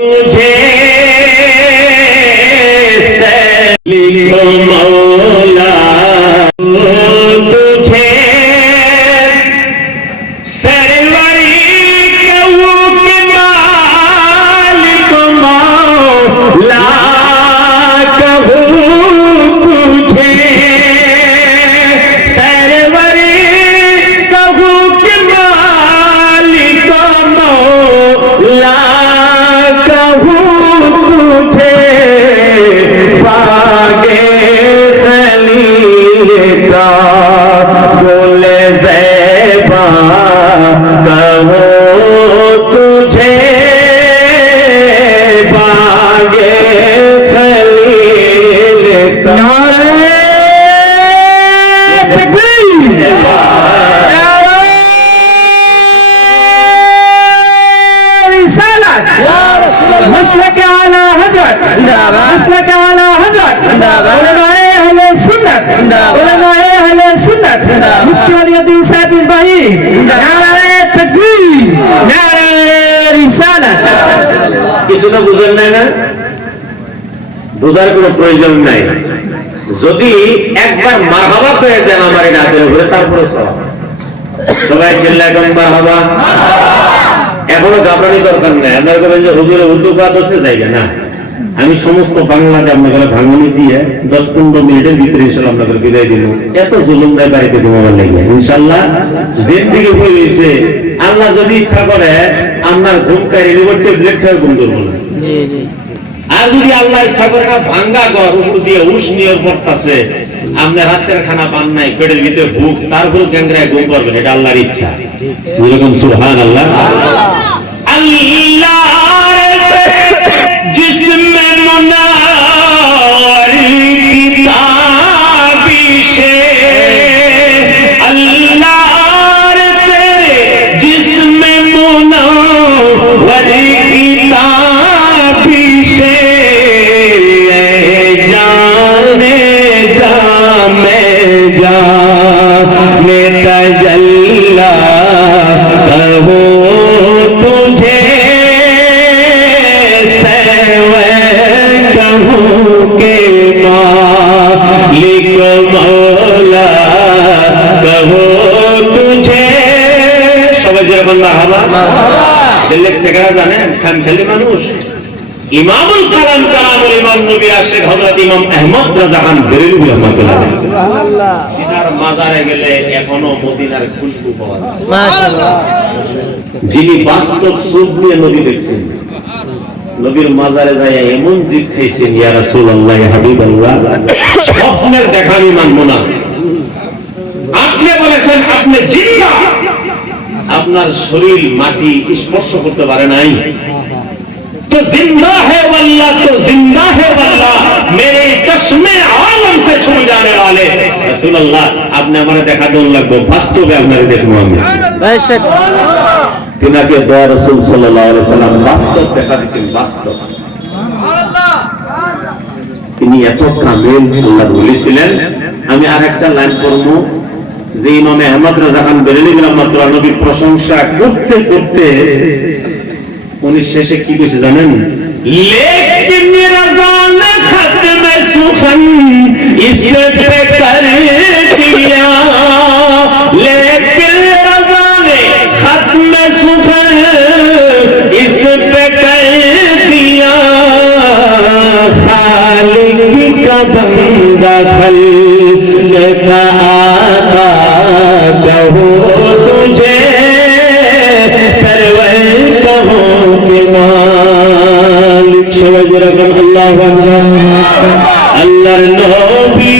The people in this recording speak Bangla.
तुझे लिखो मौला तुझे सरवरी कहूँ के मालिक मौला कहूँ तुझे सरवरी कहूँ के मालिक मौला बोले ज़ैबा कहो तुझे बागे खलील का नारे तकबीर नारे रिसालत या रसूल अल्लाह मसलक आला हज़रत जिंदाबाद मसलक आला हज़रत जिंदाबाद उलमाए अहले सुन्नत जिंदाबाद उलमाए अहले सुन्नत जिंदाबाद मुफ्ती वलीउद्दीन साहब इस्माइली नारे तकबीर नारे रिसालत কিছু তো বুঝেন না বুঝার কোনো প্রয়োজন নাই যদি একবার মারহাবা করে দেন আমার এই নাতের উপরে তারপরে সবাই চিল্লায় কোন মারহাবা এখনো গাবড়ানি দরকার নাই আপনার করেন যে হুজুরে উর্দু বাদ হচ্ছে যাইবে না আমি সমস্ত বাংলাতে আপনাকে ভাঙনি দিয়ে 10-15 মিনিটের ভিতরে ইনশাআল্লাহ আপনাকে বিদায় দিব এত জুলুম নাই বাড়িতে দিব আমার লাগবে ইনশাআল্লাহ জিন্দেগি হইছে আল্লাহ যদি ইচ্ছা করে আপনার ঘুম কারি লিভার ট্যাবলেট খেয়ে ঘুম ধরবো না জি জি আর যদি আল্লাহ ইচ্ছা করে না ভাঙ্গা ঘর উপর দিয়ে উশ নিয়ে পড়তাছে আপনার হাতের খানা পান নাই পেটের ভিতরে ভুক তারপর কেন্দ্রায় ঘুম করবেন এটা আল্লাহর ইচ্ছা যেরকম সুবহানাল্লাহ আল্লাহ जिसमें मुनावर किताबिशे अल्लाह तेरे जिसमें मुनावर किताबिशे जाने जा मैं जाने तजल्ला कहो तुझे के मालिक मौला कहो तुझे সবাই যে বন্ধা হাবা দিলেক সেগরা জানেন খান খেলি মানুষ ইমামুল কালাম কালামুল ইমাম নবী আশিক হযরত ইমাম আহমদ রাজা খান বেরেলভী রাহমাতুল্লাহ সুবহানাল্লাহ তিনার মাজারে গেলে এখনো মদিনার খুশবু পাওয়া যায় মাশাআল্লাহ যিনি বাস্তব চোখ দিয়ে নবী দেখছেন নবীর মাজারে যায় এমন জিদ খাইছেন ইয়া রাসূলুল্লাহ ইয়া হাবিবাল্লাহ স্বপ্নের দেখা আমি মানব না আপনি বলেছেন আপনি জিন্দা আপনার শরীর মাটি স্পর্শ করতে পারে নাই তো জিন্দা है वल्लाह तो जिंदा है वल्लाह मेरे चश्मे आलम से छू जाने वाले রাসূলুল্লাহ আপনি আমারে দেখা দেন লাগবে বাস্তবে আপনারে দেখব আমি বেশক তিনাকে দোয়া রাসূল সাল্লাল্লাহু আলাইহি সাল্লাম বাস্তব দেখা দিয়েছেন বাস্তব সুবহানাল্লাহ তিনি এত কামেল আল্লাহর ওলি ছিলেন আমি আরেকটা লাইন পড়ব যে ইমাম আহমদ রাজা খান বেরেলভী রাহমাতুল্লাহ নবীর প্রশংসা করতে করতে উনি শেষে কি কইছে জানেন লেকিন রাজা নে খতম সুখন ইস पे कर दिया लेकिन राजा ने खत्म सुखन इस पे कर दिया खालिक का बंदा खल्क का आका कहो तुझे सरवर कहो के मालिक सवज रकम अल्लाहु अकबर अल्लाह नबी